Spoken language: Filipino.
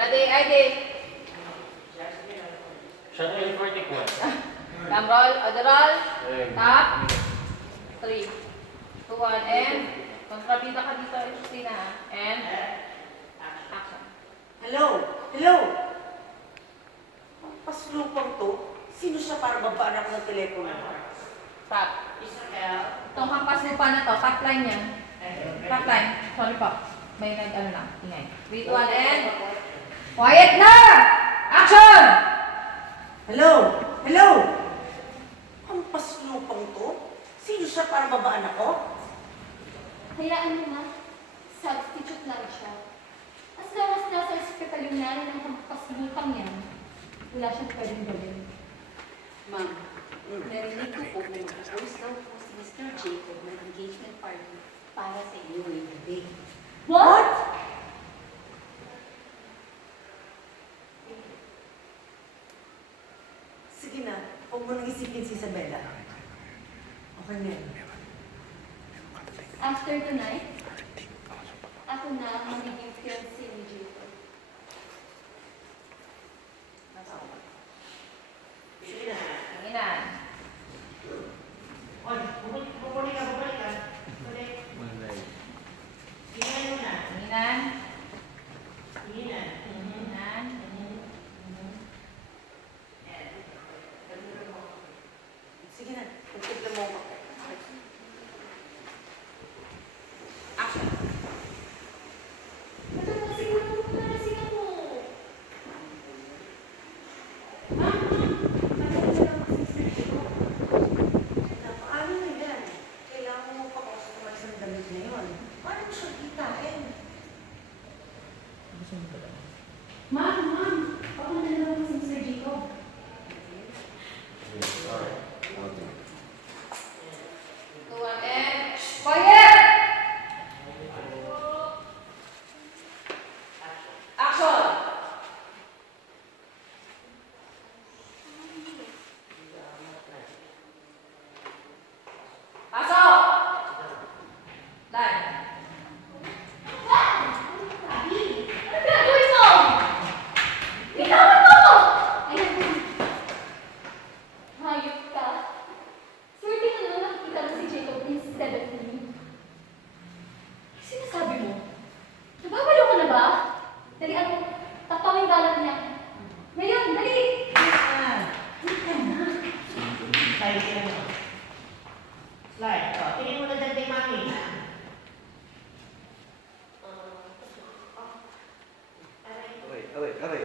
Ready, ID. Shot yung 41. Cam roll, audio roll. Tap. 3, 2, 1, and kontrabida ka dito, Christina. And action. Hello? Hello? Ang paslupang to? Sino siya para babaan ako ng telepono? Stop. Itong hampas lupa na to, top line yan. Top line. Sorry po. May ano lang, ingay. 3, 2, 1, and quiet na! Action! Hello? Hello? Ang paslupang to? Sino siya para babaan ako? Hayaan mo na. Substitute lang siya. As long as nasa ospital yung nanay ng kampaslutang yan, wala siyang pwedeng gawin. Ma'am, narinig ko po na mag-host daw po si Mr. Jacob ng engagement party para sa inyo ngayong gabi. What? Sige na, huwag mo nang isipin si Isabella. Okay na yun. After tonight, ako na ang magiging fiancé ni Jacob. Sige na. Tinginan. Oy, bubalik ka. Balik. Tingnan mo na. Tinginan. Tingnan. Tinginan. Sige na, pagkita mo ako. Action. Nalasing ako. Paano na yan? Kailangan mo pa kasi kumalis ng damit na yun. Paano mo siya kitain? Ma'am, ako na naman si Mr. Jacob. Tuwan and quiet! Action! Pasok! Done. Abi, ano gagawin mo? Bitawan mo ako! Ayan mo. Hayop ka. Swerte na naman nakikita mo si Jacob instead of me. Sinasabi mo? Nababalo ka na ba? Dali ako, tapawin balat niya. Ngayon, dali! Slide ka na. Slide. O, tingin mo na dyan kay Mami. Aray, aray.